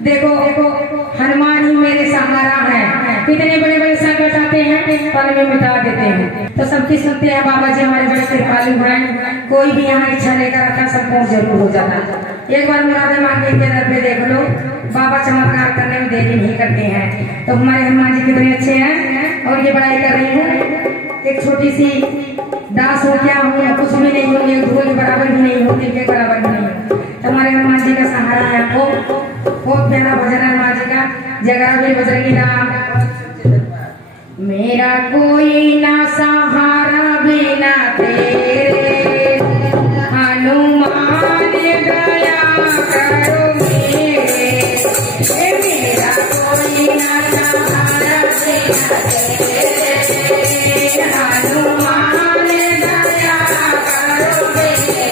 देखो हनुमान ही मेरे सहारा है। कितने बड़े बड़े संकट आते हैं पल में मिटा देते हैं। तो सबकी सुनते हैं बाबा जी हमारे बड़े कृपालु हैं। कोई भी यहाँ इच्छा लेकर अपना संपूर्ण जरूर हो जाता है। एक बार मुरादे मांगे के दर पे देख लो, बाबा चमत्कार करने में देरी नहीं करते हैं। तो हमारे हनुमान जी कितने अच्छे हैं। और ये बड़ाई कर रही हूँ, एक छोटी सी दास हो क्या हूँ, कुछ भी नहीं हूँ, एक धूल बराबर भी नहीं हूँ, के बराबर भी नहीं हूँ। तो हमारे हनुमान जी का सहारा है आपको। बहुत प्यारा भजन है हनुमान जी का, जगरा भी बजरंगी राम। मेरा कोई ना सहारा बिना तेरे, हनुमान दया करो मेरे। मेरा कोई ना सहारा बिना तेरे, हनुमान दया करो मेरे।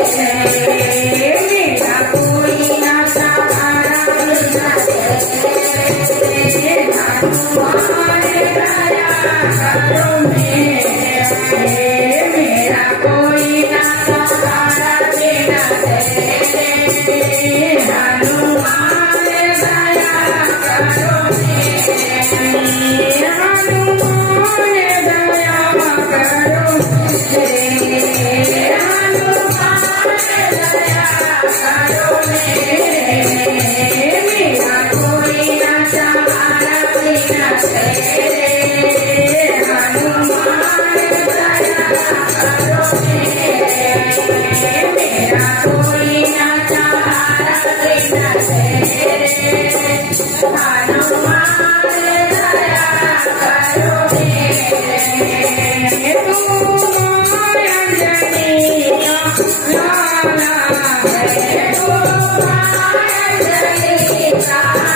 मेरा कोई ना सहारा बिना तेरे, हनुमान दया करो मेरे। मेरा कोई ना सहारा बिना तेरे, हनुमान दया करो मेरे। हनुमान दया करो मेरे, हनुमान दया करो मेरे। मेरा कोई ना सहारा बिना तेरे, हनुमान दया करो मेरे। मेरा कोई ना सहारा बिना तेरे, हनुमान दया करो मेरे। तू अंजनी का लाला है,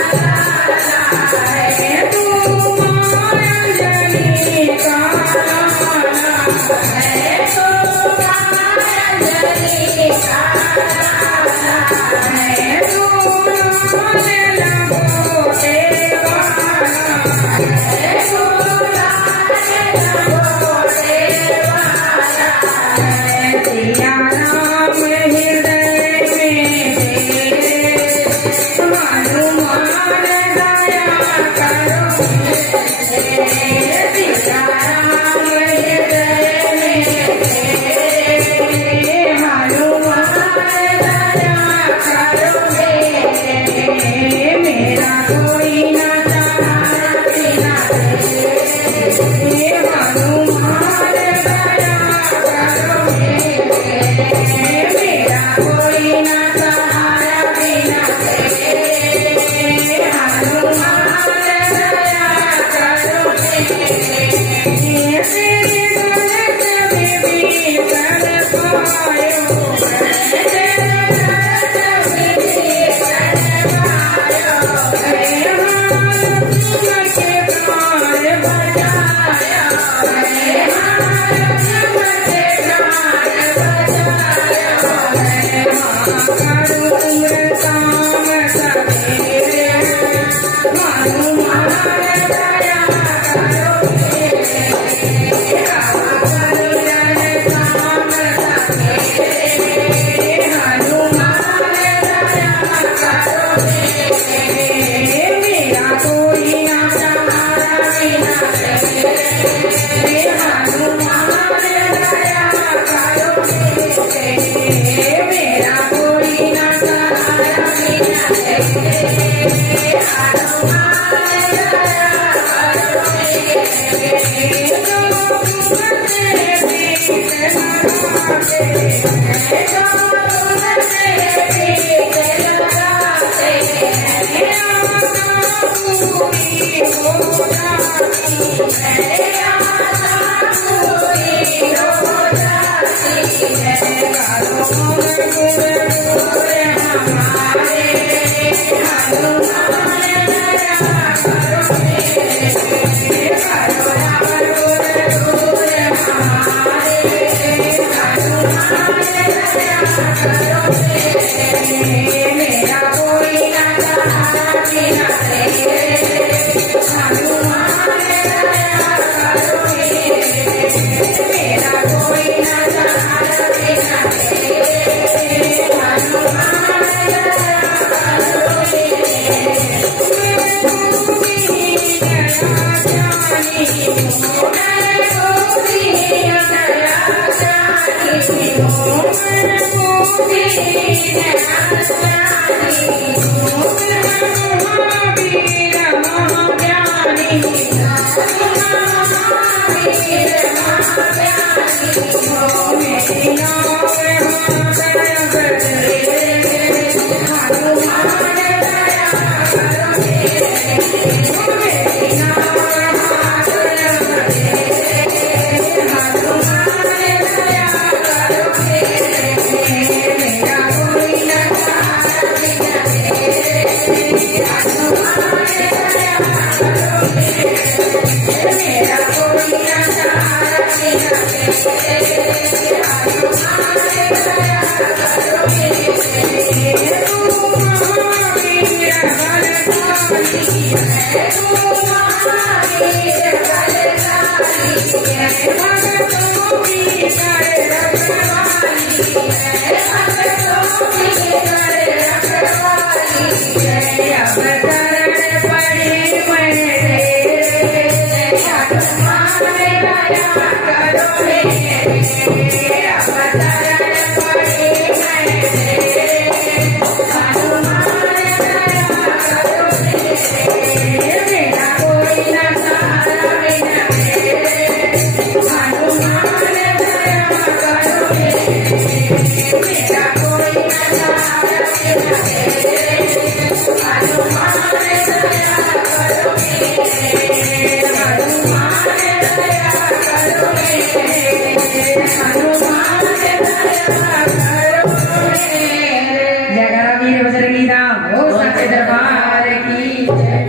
तू अंजनी का लाला है, तू अंजनी का लाला है, तू अंजनी का लाला है, तू लाल लंगोटे वाला है, तू लाल लंगोटे वाला है। सिया राम हृदय में तेरे, हनुमान दया करो मेरे। सिया राम हृदय में तेरे, हनुमान दया करो मेरे। मेरा कोई ना सहारा बिना तेरे, हनुमान दया करो मेरे। मेरा कोई ना सहारा बिना तेरे, हनुमान दया करो मेरे। तेरी गलत में भी कर पायो, तेरे गलत में भी कर पायो। के प्राण बचाया, के प्राण बचाया। करूँ काम सवेरे, हनुमान दया करो मेरे। करूँ काम सवेरे, हनुमान दया करो मेरे। मेरा कोई ना सहारा बिना तेरे, हनुमान दया करो मेरे। मेरा कोई ना सहारा बिना तेरे, हनुमान दया करो मेरे। जगह वीर बजरंगी राम हो सच्चे दरबार की।